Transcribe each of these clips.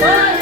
Bye.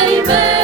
Amen.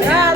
Yeah.